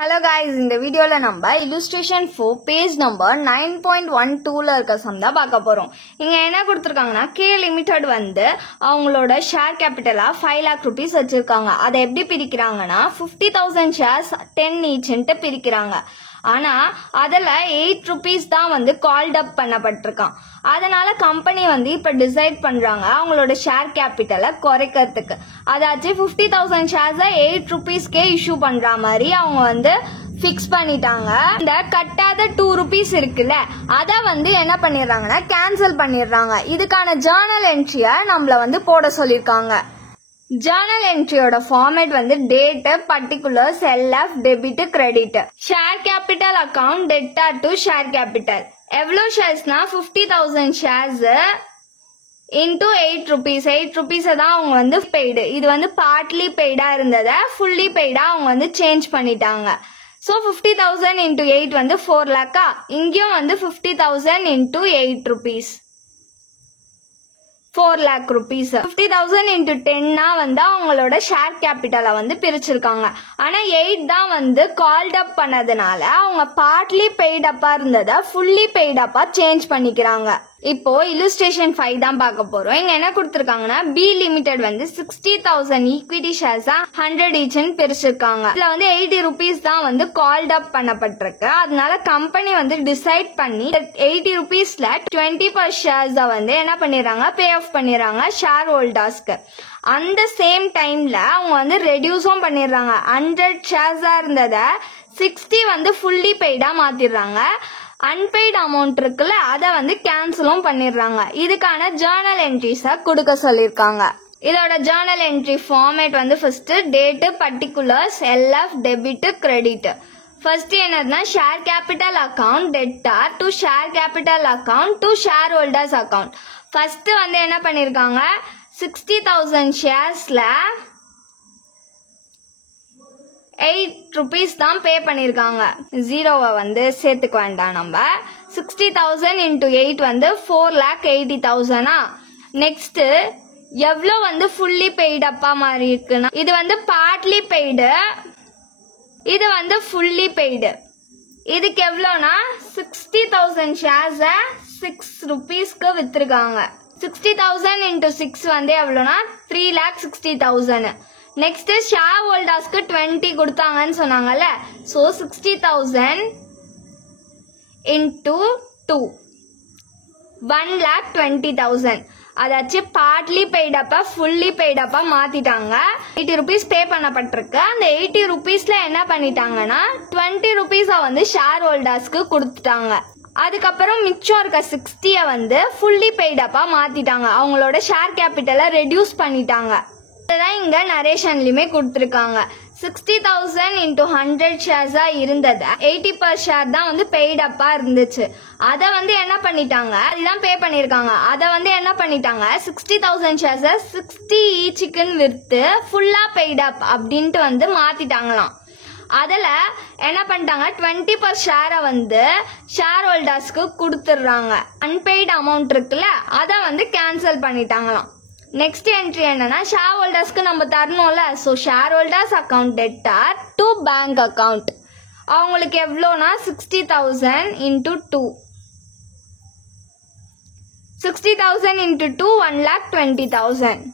Hello guys, இந்த வீடியோல நம்ம illustration 4 page number 9.12ல இருக்க சம் தான் பார்க்க போறோம். இங்க என்ன கொடுத்திருக்காங்கன்னா K Limited வந்து அவங்களோட ஷேர் கேபிட்டலா 5 lakh rupees வச்சிருக்காங்க. அதை எப்படி பிரிக்கிறாங்கன்னா 50,000 shares 10 each ன்ட்டு பிரிக்கிறாங்க. ஆனா அதுல 8 rupees தான் வந்து கால்ட் அப் பண்ணப்பட்டிருக்கான். அதனால கம்பெனி வந்து இப்ப டிசைட் பண்றாங்க அவங்களோட ஷேர் கேபிட்டலை குறைக்கிறதுக்கு. அதாச்சு 50,000 shares 8 rupeesக்கே இஷ்யூ பண்ற மாதிரி அவங்க வந்து பிக்ஸ் பண்ணிட்டாங்க. இந்த கட்டாத 2 rupees இருக்குல்ல அத வந்து என்ன பண்ணிடுறாங்கன்னா கேன்சல் பண்ணிடுறாங்க. இதுக்கான ஜர்னல் என்ட்ரியை நம்மள வந்து போட சொல்லிருக்காங்க. ஜர்னல் என்ட்ரியோட ஃபார்மேட் வந்து date, particulars, LF, debit, credit. Share capital account debtor to share capital. எவ்வளோ ஷேர்ஸ்னா 50,000 shares இன்டூ 8 rupees. 8 rupees தான் அவங்க வந்து பெய்டு. இது வந்து பார்ட்லி பெய்டா இருந்ததை ஃபுல்லி பெய்டா அவங்க வந்து சேஞ்ச் பண்ணிட்டாங்க. ஸோ 50,000 இன்டூ 8 வந்து 4 lakh. இங்கேயும் வந்து 50,000 into 8 rupees 4 lakh rupees. 50,000 into 10 வந்து அவங்களோட ஷேர் கேபிட்டலை வந்து பிரிச்சிருக்காங்க. ஆனா 8 தான் வந்து கால்ட் அப் பண்ணதுனால அவங்க பார்ட்லி பெய்ட் அப்பா இருந்ததை ஃபுல்லி பெய்ட் அப்பா சேஞ்ச் பண்ணிக்கிறாங்க. இப்போ illustration 5 தான் பார்க்க போறோம். இங்க என்ன கொடுத்திருக்காங்கன்னா B Limited வந்து 60,000 ஈக்விட்டி ஷேர்ஸ் 100 each பிரிச்சிருக்காங்க. இதுல வந்து 80 rupees தான் வந்து கால்ட் அப் பண்ணப்பட்டிருக்கு. அதனால கம்பெனி வந்து டிசைட் பண்ணி 80 rupeesல 20 per shares வந்து என்ன பண்ணிடுறாங்க பே ஆஃப் பண்ணிடுறாங்க ஷேர் ஹோல்டர்ஸ்க்கு. அந்த சேம் டைம்ல அவங்க வந்து ரெடியூஸும் பண்ணிடுறாங்க. 100 shares இருந்ததை 60 வந்து ஃபுல்லி பெய்டா மாத்திடுறாங்க. அன்பெய்ட் அமௌண்ட் இருக்குல்ல அதை வந்து கேன்சலும் பண்ணிடுறாங்க. இதுக்கான ஜர்னல் என்ட்ரிஸை கொடுக்க சொல்லியிருக்காங்க. இதோட ஜர்னல் என்ட்ரி ஃபார்மேட் வந்து first date, particulars, LF, debit, credit. First என்னதுன்னா share capital account debtor to share capital account to share holders account. First வந்து என்ன பண்ணிருக்காங்க 60,000 sharesல 8 rupees தான் பே பண்ணிருக்காங்க. ஜீரோவை வந்து சேர்த்துக்க வேண்டாம். நம்ம 60,000 into 8 வந்து 4,80,000. நெக்ஸ்ட் எவ்வளோ வந்து ஃபுல்லி பெய்டு அப்பா மாதிரி இருக்குன்னா இது வந்து பார்ட்லி பெய்டு, இது வந்து ஃபுல்லி பெய்டு. இதுக்கு எவ்வளோனா 60,000 shares 6 rupeesக்கு வித்திருக்காங்க. 60,000 into 6 வந்து எவ்வளோனா 3,60,000. நெக்ஸ்ட் ஷேர் ஹோல்டர்ஸ்க்கு 20 கொடுத்தாங்கன்னு சொன்னாங்கல்ல. So 60,000 into 2 1,20,000. அதாச்சு பார்ட்லி பெய்டப்பா ஃபுல்லி பெய்டப்பா மாத்திட்டாங்க. 80 rupees பே பண்ணப்பட்டிருக்கு. அந்த 80 rupeesல என்ன பண்ணிட்டாங்கன்னா 20 rupees வந்து ஷேர் ஹோல்டர்ஸ்க்கு கொடுத்துட்டாங்க. அதுக்கப்புறம் மிச்சம் இருக்க 60 வந்து ஃபுல்லி பெய்டப்பா மாத்திட்டாங்க. அவங்களோட ஷேர் கேபிட்டலை ரெடியூஸ் பண்ணிட்டாங்க. இதுதான் இங்க நரேஷன்லயுமே கொடுத்திருக்காங்க. 60,000 into 100 shares இருந்தது 80 per share தான் வந்து பெய்ட் அப்பா இருந்துச்சு. அத வந்து என்ன பண்ணிட்டாங்க இதுதான் பே பண்ணிருக்காங்க. அத வந்து என்ன பண்ணிட்டாங்க 60,000 shares 60 eachக்குன்னு விற்று ஃபுல்லா பெய்ட் அப் அப்படின்ட்டு வந்து மாத்திட்டாங்களாம். அதுல என்ன பண்ணிட்டாங்க 20 per share வந்து ஷேர் ஹோல்டர்ஸ்க்கு கொடுத்துடுறாங்க. அன்பெய்ட் அமௌண்ட் இருக்குல்ல அத வந்து கேன்சல் பண்ணிட்டாங்களாம். நெக்ஸ்ட் என்ட்ரி என்னன்னா ஷேர் ஹோல்டர்ஸ்க்கு நம்ம தரணும்ல. So share holders account debtor to bank account. அவங்களுக்கு எவ்வளோனா 60,000 into 2 60,000 into 2 1,20,000.